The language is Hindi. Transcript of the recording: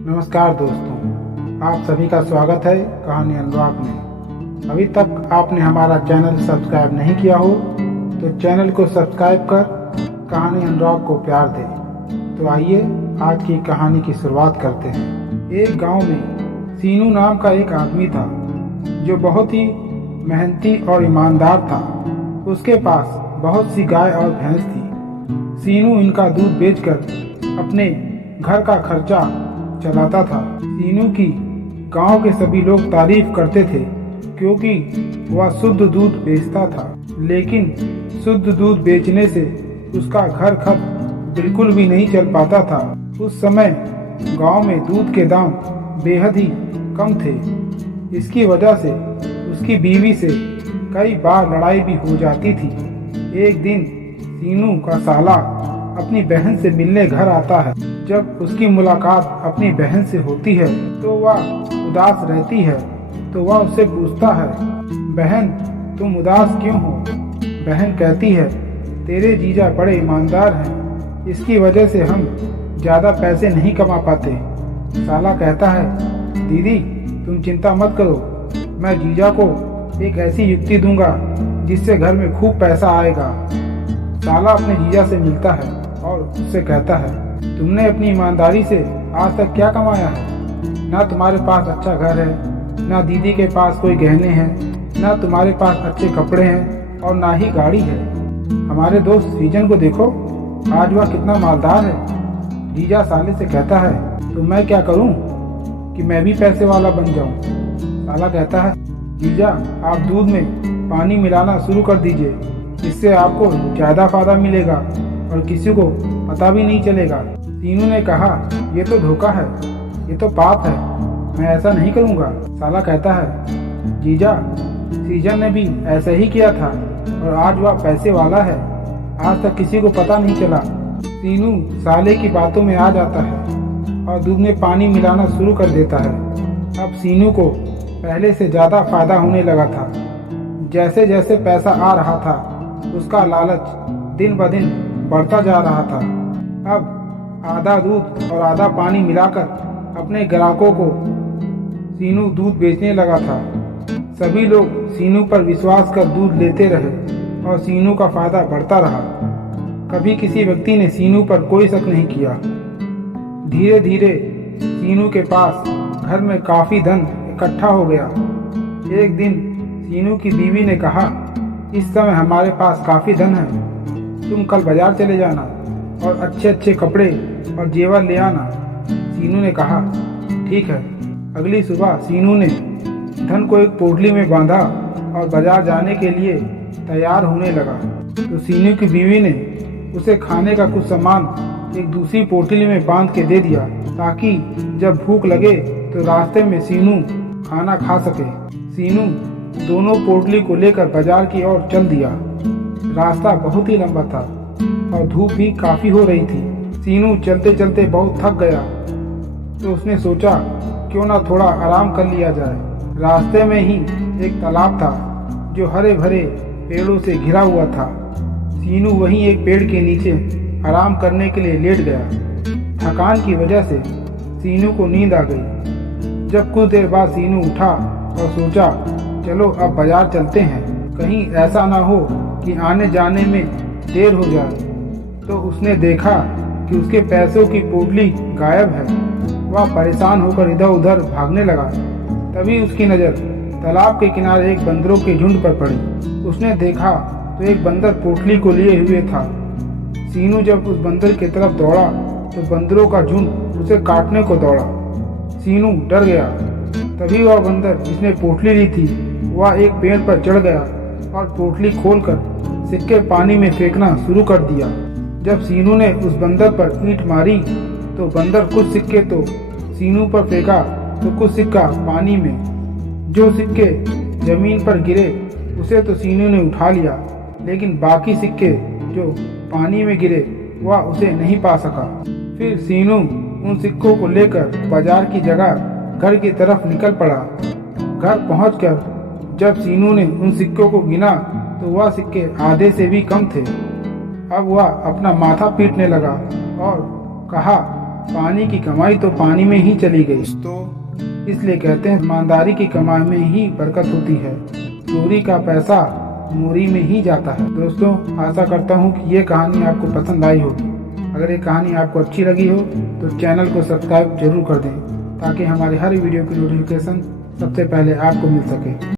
नमस्कार दोस्तों, आप सभी का स्वागत है कहानी अनुराग में। अभी तक आपने हमारा चैनल सब्सक्राइब नहीं किया हो तो चैनल को सब्सक्राइब कर कहानी अनुराग को प्यार दें। तो आइए आज की कहानी की शुरुआत करते हैं। एक गांव में सीनू नाम का एक आदमी था जो बहुत ही मेहनती और ईमानदार था। उसके पास बहुत सी गाय और भैंस थी। सीनू इनका दूध बेचकर अपने घर का खर्चा चलाता था। सीनू की गांव के सभी लोग तारीफ करते थे क्योंकि वह शुद्ध दूध बेचता था, लेकिन शुद्ध दूध बेचने से उसका घर खर्च बिल्कुल भी नहीं चल पाता था। उस समय गांव में दूध के दाम बेहद ही कम थे। इसकी वजह से उसकी बीवी से कई बार लड़ाई भी हो जाती थी। एक दिन सीनू का साला अपनी बहन से मिलने घर आता है। जब उसकी मुलाकात अपनी बहन से होती है तो वह उदास रहती है, तो वह उससे पूछता है, बहन तुम उदास क्यों हो? बहन कहती है, तेरे जीजा बड़े ईमानदार हैं, इसकी वजह से हम ज़्यादा पैसे नहीं कमा पाते। साला कहता है, दीदी तुम चिंता मत करो, मैं जीजा को एक ऐसी युक्ति दूंगा जिससे घर में खूब पैसा आएगा। साला अपने जीजा से मिलता है और उससे कहता है, तुमने अपनी ईमानदारी से आज तक क्या कमाया है? ना तुम्हारे पास अच्छा घर है, ना दीदी के पास कोई गहने हैं, ना तुम्हारे पास अच्छे कपड़े हैं और ना ही गाड़ी है। हमारे दोस्त सीजन को देखो, आज वह कितना मालदार है। जीजा साले से कहता है, तो मैं क्या करूं कि मैं भी पैसे वाला बन जाऊं? साला कहता है, जीजा आप दूध में पानी मिलाना शुरू कर दीजिए, इससे आपको ज़्यादा फायदा मिलेगा और किसी को पता भी नहीं चलेगा। सीनू ने कहा, ये तो धोखा है, ये तो पाप है, मैं ऐसा नहीं करूँगा। साला कहता है, जीजा सीजन ने भी ऐसा ही किया था और आज वह पैसे वाला है, आज तक किसी को पता नहीं चला। सीनू साले की बातों में आ जाता है और दूध में पानी मिलाना शुरू कर देता है। अब सीनू को पहले से ज़्यादा फायदा होने लगा था। जैसे जैसे पैसा आ रहा था उसका लालच दिन ब दिन बढ़ता जा रहा था। अब आधा दूध और आधा पानी मिलाकर अपने ग्राहकों को सीनू दूध बेचने लगा था। सभी लोग सीनू पर विश्वास कर दूध लेते रहे और सीनू का फायदा बढ़ता रहा। कभी किसी व्यक्ति ने सीनू पर कोई शक नहीं किया। धीरे धीरे सीनू के पास घर में काफ़ी धन इकट्ठा हो गया। एक दिन सीनू की बीवी ने कहा, इस समय हमारे पास काफ़ी धन है, तुम कल बाजार चले जाना और अच्छे अच्छे कपड़े और जेवर ले आना। सीनू ने कहा, ठीक है। अगली सुबह सीनू ने धन को एक पोटली में बांधा और बाजार जाने के लिए तैयार होने लगा। तो सीनू की बीवी ने उसे खाने का कुछ सामान एक दूसरी पोटली में बांध के दे दिया ताकि जब भूख लगे तो रास्ते में सीनू खाना खा सके। सीनू दोनों पोटली को लेकर बाजार की ओर चल दिया। रास्ता बहुत ही लंबा था और धूप भी काफ़ी हो रही थी। सीनू चलते चलते बहुत थक गया तो उसने सोचा क्यों ना थोड़ा आराम कर लिया जाए। रास्ते में ही एक तालाब था जो हरे भरे पेड़ों से घिरा हुआ था। सीनू वहीं एक पेड़ के नीचे आराम करने के लिए लेट गया। थकान की वजह से सीनू को नींद आ गई। जब कुछ देर बाद सीनू उठा और सोचा, चलो अब बाजार चलते हैं, कहीं ऐसा ना हो कि आने जाने में देर हो जाए। तो उसने देखा कि उसके पैसों की पोटली गायब है। वह परेशान होकर इधर उधर भागने लगा। तभी उसकी नज़र तालाब के किनारे एक बंदरों के झुंड पर पड़ी। उसने देखा तो एक बंदर पोटली को लिए हुए था। सीनू जब उस बंदर की तरफ दौड़ा तो बंदरों का झुंड उसे काटने को दौड़ा। सीनू डर गया। तभी वह बंदर जिसने पोटली ली थी वह एक पेड़ पर चढ़ गया और पोटली खोलकर सिक्के पानी में फेंकना शुरू कर दिया। जब सीनू ने उस बंदर पर ईंट मारी तो बंदर कुछ सिक्के तो सीनू पर फेंका तो कुछ सिक्का पानी में। जो सिक्के जमीन पर गिरे उसे तो सीनू ने उठा लिया, लेकिन बाकी सिक्के जो पानी में गिरे वह उसे नहीं पा सका। फिर सीनू उन सिक्कों को लेकर बाजार की जगह घर की तरफ निकल पड़ा। घर पहुंचकर जब सीनू ने उन सिक्कों को गिना तो वह सिक्के आधे से भी कम थे। अब वह अपना माथा पीटने लगा और कहा, पानी की कमाई तो पानी में ही चली गई। दोस्तों, इसलिए कहते हैं ईमानदारी की कमाई में ही बरकत होती है, चोरी का पैसा मोरी में ही जाता है। दोस्तों, आशा करता हूँ कि ये कहानी आपको पसंद आई होगी। अगर ये कहानी आपको अच्छी लगी हो तो चैनल को सब्सक्राइब जरूर कर दें, ताकि हमारे हर वीडियो की नोटिफिकेशन सबसे पहले आपको मिल सके।